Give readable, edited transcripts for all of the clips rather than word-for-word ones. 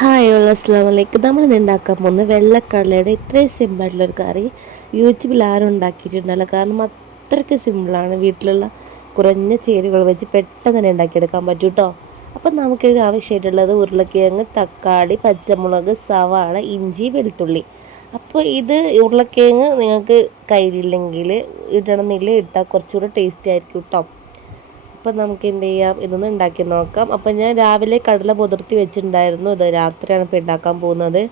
Hi അസ്സലാമു അലൈക്കും. നമ്മളിന്ന് ഉണ്ടാക്കാൻ പോകുന്നത് വെള്ളക്കടലയുടെ ഇത്രയും സിമ്പിളായിട്ടുള്ളൊരു കറി യൂട്യൂബിൽ ആരും ഉണ്ടാക്കിയിട്ടുണ്ടല്ലോ. കാരണം അത്രയ്ക്ക് സിമ്പിളാണ്. വീട്ടിലുള്ള കുറഞ്ഞ ചേരുവകൾ വെച്ച് പെട്ടെന്ന് തന്നെ ഉണ്ടാക്കിയെടുക്കാൻ പറ്റും കേട്ടോ. അപ്പം നമുക്കിതിന് ആവശ്യമായിട്ടുള്ളത് ഉരുളക്കിഴങ്ങ്, തക്കാളി, പച്ചമുളക്, സവാള, ഇഞ്ചി, വെളുത്തുള്ളി. അപ്പോൾ ഇത് ഉരുളക്കിഴങ്ങ് നിങ്ങൾക്ക് കയ്യിലില്ലെങ്കിൽ ഇടണമെന്നില്ല, ഇട്ടാൽ കുറച്ചുകൂടെ ടേസ്റ്റ് ആയിരിക്കും കേട്ടോ. അപ്പം നമുക്ക് എന്ത് ചെയ്യാം, ഇതൊന്ന് ഉണ്ടാക്കി നോക്കാം. അപ്പം ഞാൻ രാവിലെ കടല പുതിർത്തി വെച്ചിട്ടുണ്ടായിരുന്നു. ഇത് രാത്രിയാണ് ഇപ്പോൾ ഉണ്ടാക്കാൻ പോകുന്നത്.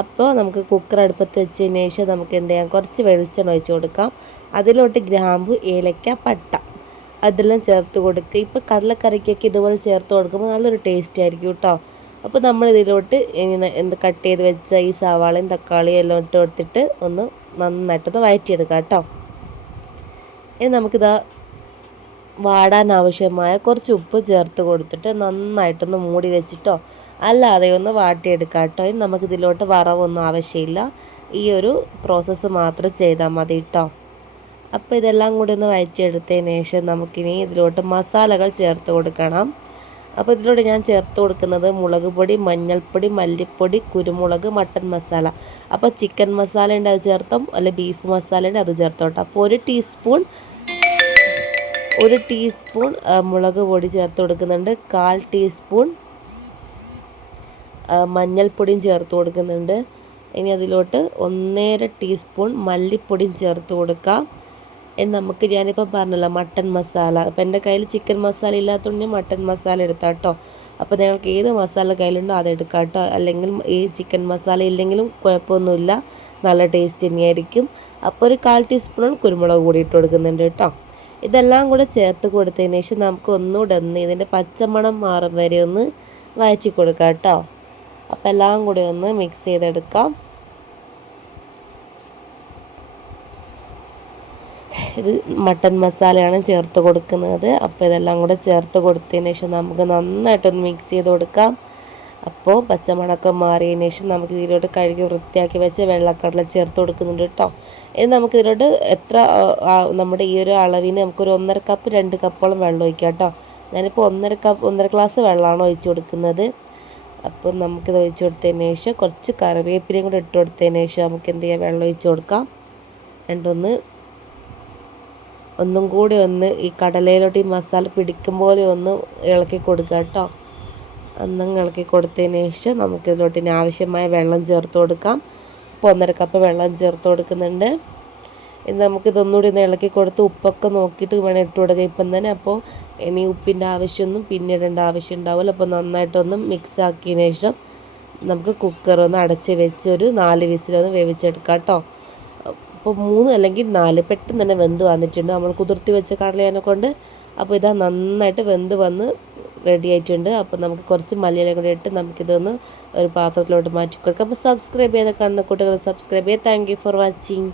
അപ്പോൾ നമുക്ക് കുക്കർ അടുപ്പത്ത് വെച്ചതിന് ശേഷം നമുക്ക് എന്ത് ചെയ്യാം, കുറച്ച് വെളിച്ചെണ്ണ ഒഴിച്ച് കൊടുക്കാം. അതിലോട്ട് ഗ്രാമ്പു, ഏലക്ക, പട്ട അതെല്ലാം ചേർത്ത് കൊടുക്കുക. ഇപ്പോൾ കടലക്കറിക്കൊക്കെ ഇതുപോലെ ചേർത്ത് കൊടുക്കുമ്പോൾ നല്ലൊരു ടേസ്റ്റ് ആയിരിക്കും കേട്ടോ. അപ്പോൾ നമ്മൾ ഇതിലോട്ട് ഇങ്ങനെ കട്ട് ചെയ്ത് വെച്ച ഈ സവാളയും തക്കാളിയും എല്ലാം ഇട്ട് കൊടുത്തിട്ട് ഒന്ന് നന്നായിട്ടൊന്ന് വഴറ്റിയെടുക്കാം കേട്ടോ. ഇനി നമുക്കിതാ വാടാൻ ആവശ്യമായ കുറച്ച് ഉപ്പ് ചേർത്ത് കൊടുത്തിട്ട് നന്നായിട്ടൊന്ന് മൂടി വെച്ചിട്ടോ അല്ലാതെ ഒന്ന് വാട്ടിയെടുക്കാം കേട്ടോ. ഇനി നമുക്കിതിലോട്ട് വറവൊന്നും ആവശ്യമില്ല, ഈ ഒരു പ്രോസസ്സ് മാത്രം ചെയ്താൽ മതി കേട്ടോ. അപ്പോൾ ഇതെല്ലാം കൂടി ഒന്ന് വഴറ്റിയെടുത്തതിന് ശേഷം നമുക്കിനി ഇതിലോട്ട് മസാലകൾ ചേർത്ത് കൊടുക്കണം. അപ്പോൾ ഇതിലോട്ട് ഞാൻ ചേർത്ത് കൊടുക്കുന്നത് മുളക് പൊടി, മഞ്ഞൾപ്പൊടി, മല്ലിപ്പൊടി, കുരുമുളക്, മട്ടൻ മസാല. അപ്പോൾ ചിക്കൻ മസാല ഉണ്ട് അത് ചേർത്തോ, അല്ലെ ബീഫ് മസാല ഉണ്ട് അത് ചേർത്തോട്ടോ. അപ്പോൾ ഒരു ടീസ്പൂൺ മുളക് പൊടി ചേർത്ത് കൊടുക്കുന്നുണ്ട്, 1/4 ടീസ്പൂൺ മഞ്ഞൾപ്പൊടിയും ചേർത്ത് കൊടുക്കുന്നുണ്ട്. ഇനി അതിലോട്ട് 1.5 ടീസ്പൂൺ മല്ലിപ്പൊടിയും ചേർത്ത് കൊടുക്കാം. നമുക്ക് ഞാനിപ്പോൾ പറഞ്ഞല്ലോ മട്ടൻ മസാല, അപ്പോൾ എൻ്റെ കയ്യിൽ ചിക്കൻ മസാല ഇല്ലാത്തതുകൊണ്ട് മട്ടൻ മസാല എടുത്താൽ കേട്ടോ. അപ്പോൾ നിങ്ങൾക്ക് ഏത് മസാല കയ്യിലുണ്ടോ അത് എടുക്കാം കേട്ടോ. അല്ലെങ്കിൽ ഈ ചിക്കൻ മസാല ഇല്ലെങ്കിലും കുഴപ്പമൊന്നുമില്ല, നല്ല ടേസ്റ്റ് തന്നെയായിരിക്കും. അപ്പോൾ ഒരു 1/4 ടീസ്പൂൺ കുരുമുളക് കൂടി ഇട്ട് കൊടുക്കുന്നുണ്ട് കേട്ടോ. ഇതെല്ലാം കൂടെ ചേർത്ത് കൊടുത്തതിന് ശേഷം നമുക്ക് ഒന്നുകൂടെ ഇതിൻ്റെ പച്ചമണം മാറും വരെ ഒന്ന് വഴറ്റി കൊടുക്കാം കേട്ടോ. അപ്പോൾ എല്ലാം കൂടി ഒന്ന് മിക്സ് ചെയ്തെടുക്കാം. ഇത് മട്ടൻ മസാലയാണ് ചേർത്ത് കൊടുക്കുന്നത്. അപ്പോൾ ഇതെല്ലാം കൂടെ ചേർത്ത് കൊടുത്തതിന് ശേഷം നമുക്ക് നന്നായിട്ടൊന്ന് മിക്സ് ചെയ്ത് കൊടുക്കാം. അപ്പോൾ പച്ചമണക്ക മാറിയതിന് ശേഷം നമുക്ക് ഇതിലോട്ട് കഴുകി വൃത്തിയാക്കി വെച്ച് വെള്ളക്കടല ചേർത്ത് കൊടുക്കുന്നുണ്ട് കേട്ടോ. ഇത് നമുക്ക് ഇതിലോട്ട് എത്ര നമ്മുടെ ഈ ഒരു അളവിന് നമുക്കൊരു 1.5 കപ്പ് 2 കപ്പോളം വെള്ളം ഒഴിക്കാം കേട്ടോ. ഞാനിപ്പോൾ 1.5 ഗ്ലാസ് വെള്ളമാണ് ഒഴിച്ചു കൊടുക്കുന്നത്. അപ്പോൾ നമുക്കിത് ഒഴിച്ചു കൊടുത്തതിന് ശേഷം കുറച്ച് കറിവേപ്പിലയും കൂടെ ഇട്ട് കൊടുത്തതിന് ശേഷം നമുക്ക് എന്ത് ചെയ്യാം, വെള്ളം ഒഴിച്ചു കൊടുക്കാം. ഒന്നും കൂടി ഒന്ന് ഈ കടലയിലോട്ട് ഈ മസാല പിടിക്കും പോലെ ഒന്ന് ഇളക്കി കൊടുക്കുക കേട്ടോ. ഒന്നും ഇളക്കി കൊടുത്തതിന് ശേഷം നമുക്കിതിലോട്ട് ഇനി ആവശ്യമായ വെള്ളം ചേർത്ത് കൊടുക്കാം. അപ്പോൾ 1.5 കപ്പ് വെള്ളം ചേർത്ത് കൊടുക്കുന്നുണ്ട്. ഇത് നമുക്കിതൊന്നുകൂടി ഒന്ന് ഇളക്കി കൊടുത്ത് ഉപ്പൊക്കെ നോക്കിയിട്ട് വേണം ഇട്ട് കൊടുക്കുക ഇപ്പം തന്നെ. അപ്പോൾ ഇനി ഉപ്പിൻ്റെ ആവശ്യമൊന്നും പിന്നിടേണ്ട ആവശ്യം ഉണ്ടാവില്ല. അപ്പോൾ നന്നായിട്ടൊന്ന് മിക്സ് ആക്കിയതിന് ശേഷം നമുക്ക് കുക്കർ ഒന്ന് അടച്ച് വെച്ച് ഒരു 4 വിസിലൊന്ന് വേവിച്ചെടുക്കാം കേട്ടോ. അപ്പോൾ 3 അല്ലെങ്കിൽ 4 പെട്ടെന്ന് തന്നെ വെന്ത് വന്നിട്ടുണ്ട് നമ്മൾ കുതിർത്തി വെച്ച കടലയെ കൊണ്ട്. അപ്പോൾ ഇതാ നന്നായിട്ട് വെന്ത് വന്ന് റെഡി ആയിട്ടുണ്ട്. അപ്പോൾ നമുക്ക് കുറച്ച് മല്ലിയില കൂടി ഇട്ട് നമുക്കിതൊന്ന് ഒരു പാത്രത്തിലോട്ട് മാറ്റി കൊടുക്കാം. അപ്പോൾ സബ്സ്ക്രൈബ് ചെയ്ത കാണുന്ന കുട്ടികൾ സബ്സ്ക്രൈബ് ചെയ്യുക. Thank you for watching.